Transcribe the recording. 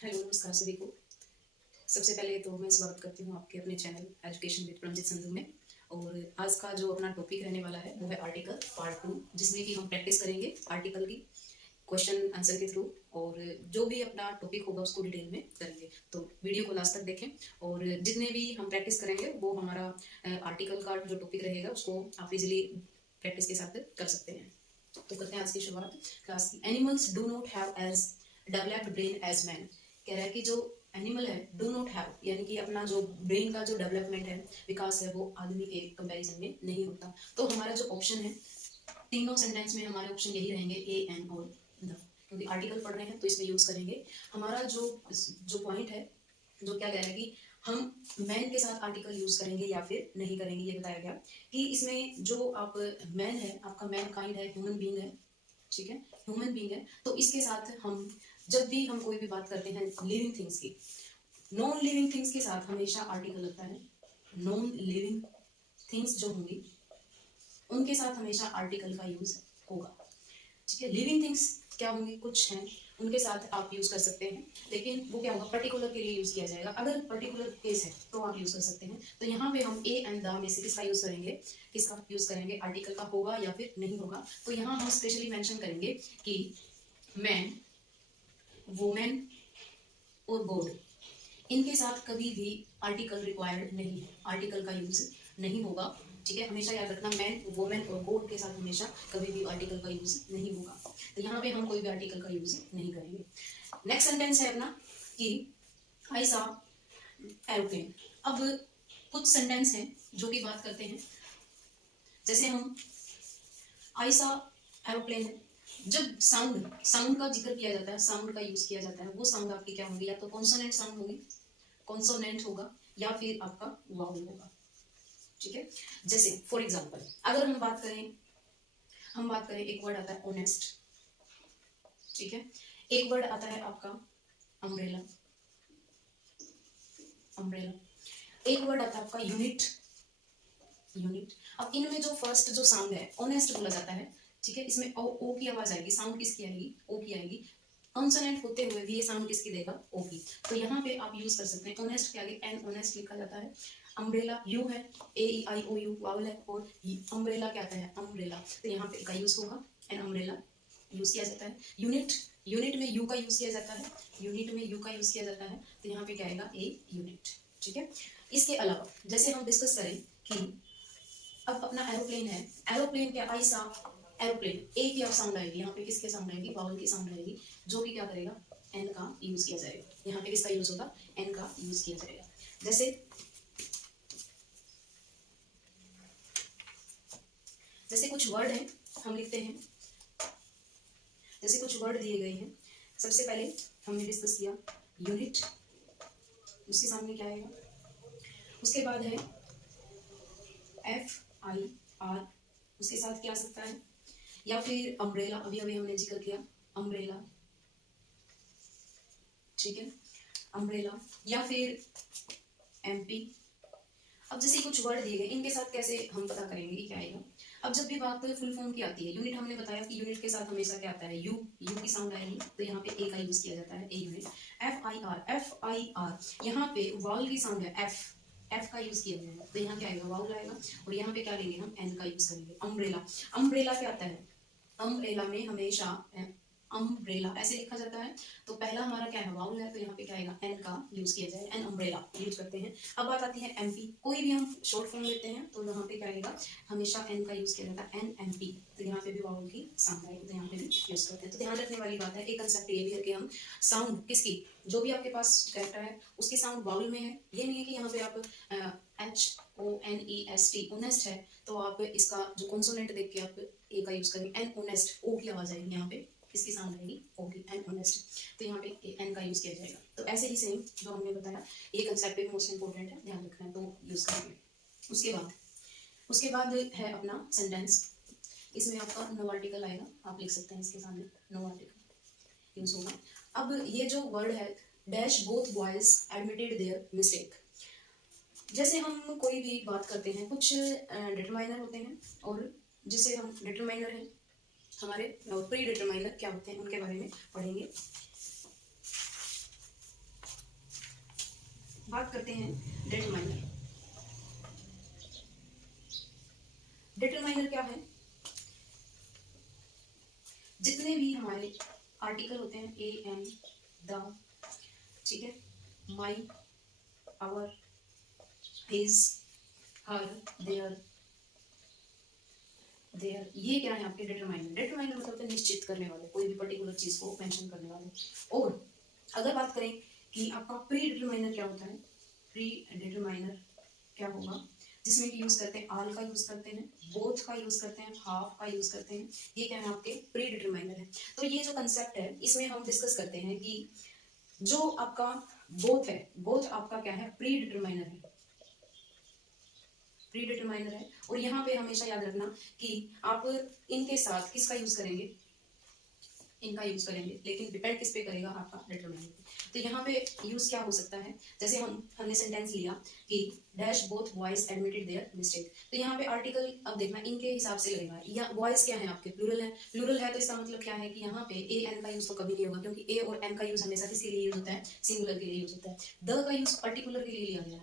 Hello, नमस्कार सभी को। सबसे पहले तो मैं स्वागत करती हूँ आपके अपने चैनल एजुकेशन विद प्रमजीत संधू में। और आज का जो अपना टॉपिक रहने वाला है वो है आर्टिकल पार्ट 2, जिसमें कि हम प्रैक्टिस करेंगे आर्टिकल की क्वेश्चन आंसर के थ्रू। और जो भी अपना टॉपिक होगा उसको डिटेल में करेंगे, तो वीडियो को लास्ट तक देखें। और जितने भी हम प्रैक्टिस करेंगे वो हमारा आर्टिकल का जो टॉपिक रहेगा उसको आप इजिली प्रैक्टिस के साथ कर सकते हैं। तो करते हैं आज की शुरुआत क्लास की। Animals do not have as developed brain as man. कह रहा है कि जो एनिमल है डू नॉट हैव, यानी कि अपना जो ब्रेन का जो डेवलपमेंट है, विकास है, वो आदमी के कंपैरिजन में नहीं होता। तो हमारा जो ऑप्शन है, तीनों सेंटेंस में हमारे ऑप्शन यही रहेंगे, ए एन और द, क्योंकि आर्टिकल पढ़ रहे हैं तो इसमें यूज करेंगे। हमारा जो जो पॉइंट है, जो क्या कह रहा है कि हम मैन के साथ आर्टिकल यूज करेंगे या फिर नहीं करेंगे, ये बताया गया कि इसमें जो आप मैन है, आपका मैन काइंड है, ह्यूमन बीइंग है, ठीक है, ह्यूमन बीइंग है। तो इसके साथ हम जब भी हम कोई भी बात करते हैं लिविंग थिंग्स की, नॉन लिविंग थिंग्स के साथ हमेशा आर्टिकल लगता है। नॉन लिविंग थिंग्स जो होंगी उनके साथ हमेशा आर्टिकल का यूज होगा, ठीक है। लिविंग थिंग्स क्या होंगी, कुछ हैं, उनके साथ आप यूज कर सकते हैं, लेकिन वो क्या होगा, पर्टिकुलर के लिए यूज किया जाएगा। अगर पर्टिकुलर केस है तो आप यूज कर सकते हैं। तो यहाँ पे हम ए एंड द में से किसका यूज करेंगे, किसका यूज करेंगे, आर्टिकल का होगा या फिर नहीं होगा। तो यहाँ हम स्पेशली मेंशन करेंगे कि मैन, वुमेन और गॉड, इनके साथ कभी भी आर्टिकल रिक्वायर्ड नहीं है, आर्टिकल का यूज नहीं होगा, ठीक है। हमेशा याद रखना, मैन, वुमेन और गॉड के साथ हमेशा कभी भी आर्टिकल का यूज नहीं होगा। तो यहाँ पे हम कोई भी आर्टिकल का यूज नहीं करेंगे। नेक्स्ट सेंटेंस है अपना कि आई सॉ एरोप्लेन। अब कुछ सेंटेंस हैं जो कि बात करते हैं, जैसे हम आई सॉ एरोप्लेन है, जब साउंड साउंड का जिक्र किया जाता है, साउंड का यूज किया जाता है, वो साउंड आपकी क्या होगी, या तो कॉन्सोनेंट साउंड होगी, कॉन्सोनेंट होगा, या फिर आपका वाउल होगा, ठीक है। जैसे फॉर एग्जांपल अगर हम बात करें एक वर्ड आता है ऑनेस्ट, ठीक है। एक वर्ड आता है आपका अम्ब्रेला, अम्ब्रेला। एक वर्ड आता है आपका यूनिट, यूनिट। अब इनमें जो फर्स्ट जो साउंड है ऑनेस्ट बोला जाता है, ठीक है। इसमें ओ की आवाज आएगी, साउंड किसकी आएगी, ओ की आएगी। कॉन्सोनेंट होते हुए भी ये साउंड किसकी देगा, ओ की। तो यहाँ पे आप यूज कर सकते हैं, ऑनेस्ट के आगे एन ऑनेस्ट लिखा जाता है। अम्ब्रेला यू है, ए ई आई ओ यू वावल है, और अम्ब्रेला क्या आता है, अम्ब्रेला। तो यहाँ पे का यूज होगा, एन अम्ब्रेला यूज किया जाता है। यूनिट, यूनिट में यू का यूज किया जाता है, यूनिट में यू का यूज किया जाता है। तो यहाँ पे क्या आएगा, ए यूनिट, ठीक है। इसके अलावा जैसे हम डिस्कस करें कि अब अपना एरोप्लेन है, एरोप्लेन क्या, आई सा एरोप्लेन, ए की अब साउंड आएगी, यहाँ पे किसके साउंड आएगी, वावल की साउंड आएगी, जो कि क्या करेगा, एन का यूज किया जाएगा। यहाँ पे किसका यूज होगा, एन का यूज किया जाएगा। जैसे जैसे कुछ वर्ड है हम लिखते हैं, जैसे कुछ वर्ड दिए गए हैं। सबसे पहले हमने डिस्कस किया यूनिट, उसके सामने क्या आएगा, उसके बाद है एफ आई आर, उसके साथ क्या आ सकता है, या फिर अम्ब्रेला, अभी अभी हमने जिक्र किया अम्ब्रेला, ठीक है, अम्ब्रेला, या फिर एमपी। अब जैसे कुछ वर्ड दिए गए, इनके साथ कैसे हम पता करेंगे कि क्या आएगा। अब जब भी बात फुल फॉर्म की आती है, यूनिट हमने बताया कि यूनिट के साथ हमेशा क्या आता है, यू, यू की साउंड आएगी, तो यहाँ पे ए का यूज किया जाता है, A unit. F I R, F I R, यहाँ पे वाउल की साउंड है, एफ, एफ का यूज किया जाएगा, तो यहाँ क्या आएगा, वाउल आएगा। और यहाँ पे क्या लेंगे हम, एन का यूज करेंगे। अम्ब्रेला, अम्ब्रेला क्या आता है, अम्ब्रेला में हमेशा अम्ब्रेला ऐसे लिखा जाता है, तो पहला हमारा क्या है, वाउल है, तो यहाँ पे क्या आएगा, एन का यूज किया जाएगा, एन अम्ब्रेला यूज करते हैं। अब बात आती है एमपी, कोई भी हम शॉर्ट फॉर्म लेते हैं तो यहाँ पे क्या आएगा, हमेशा एन का यूज किया जाता है, एन एम पी। तो यहाँ पे भी वाउल की साउंड आएगी, तो यहाँ पे भी यूज करते हैं। तो ध्यान रखने वाली बात है, एक कंसेप्ट ये भी है कि हम साउंड किसकी, जो भी आपके पास कैरेक्टर है उसकी साउंड वाउल में है। ये नहीं है कि यहाँ पे आप H O N E S T honest है तो आप इसका जो कॉन्सोनेंट देख के आप ए का यूज करेंगे, एन ओनेस्ट, ओ की आवाज आएगी, यहाँ पे किसकी साउंड आएगी, ओ की, एन ओनेस्ट, तो यहाँ पे एन का यूज किया जाएगा। तो ऐसे ही सेम जो हमने बताया, ये कंसेप्ट भी मोस्ट इंपॉर्टेंट है, ध्यान रखना है, तो यूज करेंगे। उसके बाद है अपना सेंटेंस, इसमें आपका नो आर्टिकल आएगा, आप लिख सकते हैं इसके सामने नो आर्टिकल यूज होगा। अब ये जो वर्ड है, dash both boys admitted their mistake. जैसे हम कोई भी बात करते हैं, कुछ डिटरमाइनर होते हैं, और जिसे हम डिटरमाइनर है हमारे, प्री डिटरमाइनर क्या होते हैं उनके बारे में पढ़ेंगे। बात करते हैं डिटरमाइनर। डिटरमाइनर क्या है? जितने भी हमारे आर्टिकल होते हैं, ए एन, द, ठीक है, माई, आवर, हिज, हर, देयर, ये क्या है आपके डिटरमाइनर। डिटरमाइनर मतलब निश्चित करने वाले, कोई भी पर्टिकुलर चीज को मेंशन करने वाले। और अगर बात करें कि आपका प्री डिटरमाइनर क्या होता है, प्री डिटरमाइनर क्या होगा, जिसमें कि यूज करते हैं आल का यूज करते हैं, बोथ का यूज करते हैं, हाफ का यूज करते हैं। ये क्या है आपके प्री डिटरमाइनर है। तो ये जो कंसेप्ट है इसमें हम डिस्कस करते हैं कि जो आपका बोथ है, बोथ आपका क्या है, प्री डिटरमाइनर है, प्री डिटरमाइनर है। और यहाँ पे हमेशा याद रखना कि आप इनके साथ किसका यूज करेंगे, इनका यूज करेंगे, लेकिन डिपेंड किस पे करेगा, आपका डिटरमाइनर। तो यहाँ पे यूज क्या हो सकता है, जैसे हमने सेंटेंस लिया कि dash both boys admitted their mistake. तो यहाँ पे आर्टिकल अब देखना इनके हिसाब से लगेगा। या बॉयज क्या है आपके, प्लूरल है, प्लूरल है तो इसका मतलब क्या है कि यहाँ पे ए एन का यूज तो कभी नहीं होगा, क्योंकि ए और एन का यूज हमेशा किसके लिए यूज होता है, सिंगुलर के लिए यूज होता है। द का यूज पर्टिकुलर के लिए लिया गया है।